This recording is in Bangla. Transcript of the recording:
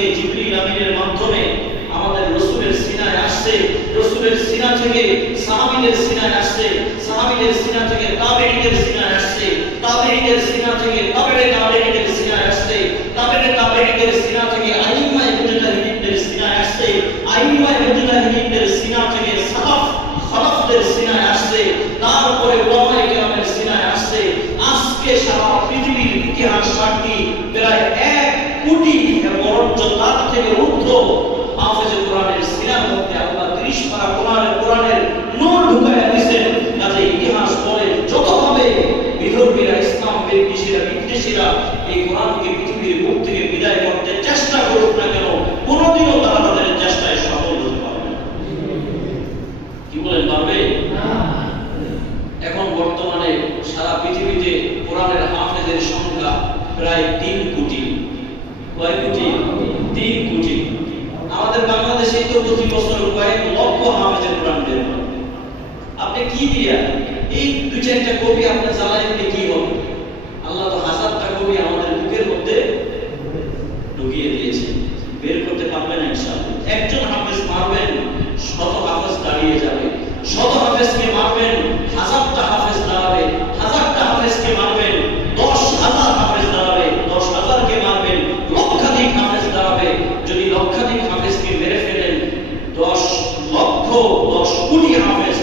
থেকে জিবরিল আমিনের মাধ্যমে আমাদের রাসূলের সিনায় আসছে, রাসূলের সিনা থেকে সাহাবীদের সিনায় আসছে, সাহাবীদের সিনা থেকে তাবেঈদের সিনায় আসছে, তাবেঈদের সিনা থেকে তাবেঈ তাবেঈদের সিনায় আসছে, তাবেঈ তাবেঈদের সিনা থেকে আইম্মায়ে মুজতাহিদিনদের সিনায় আসছে, আইম্মায়ে মুজতাহিদিনদের সিনা থেকে সালাফ খালাফদের সিনায় আসছে, তারপরে উলামায়ে কেরামের সিনায় আসছে। আজকে সারা পৃথিবীর ইতিহাস সাক্ষী প্রায় 1 কোটি বরঞ্চ তার থেকে ঊর্ধ্ব হাফেজে কোরআনের সিনার মধ্যে আল্লাহ 30 পারা কোরআনের নূর ঢুকায়া দিয়েছেন। কাজে ইতিহাস বলে যতভাবে বিধর্মীরা, ইসলাম বিদ্বেষীরা এই কোরআনকে পৃথিবীর মুখ থেকে বিদায় করতে চেষ্টা করুক না কেন, কোনোদিনও তারা তাদের চেষ্টায় সফল হতে পারবে না। কি বলেন, পারবে? এখন বর্তমানে সারা পৃথিবীতে কোরআনের হাফেজের সংখ্যা প্রায় 3 কোটি। কয় কোটি? 3 কোটি। আমাদের বাংলাদেশে তো প্রতি বছর কয়েক লক্ষ হাফেজের কোরআন বের হয়। আপনি কি দিয়া এই 2-4টা কবি আপনি জ্বালাই দিলে কি হবে? আল্লাহ তো হাজারটা কবি আমাদের বুকের মধ্যে ঢুকিয়ে দিয়েছে, বের করতে পারবে না ইনশাআল্লাহ। একজন হাফেজ মারবেন, 100 হাফেজ দাঁড়িয়ে যাবে, 100 হাফেজকে মারবেন, 1000টা হাফেজ দাঁড়াবে, 1000টা হাফেজকে মারবেন, 10,000 হাফেজ দাঁড়াবে, 10,000কে মারবেন, লক্ষাধিক হাফেজ দাঁড়াবে। যদি লক্ষাধিক হাফেজকে মেরে ফেলেন, 10 লক্ষ 10 কোটি হাফেজ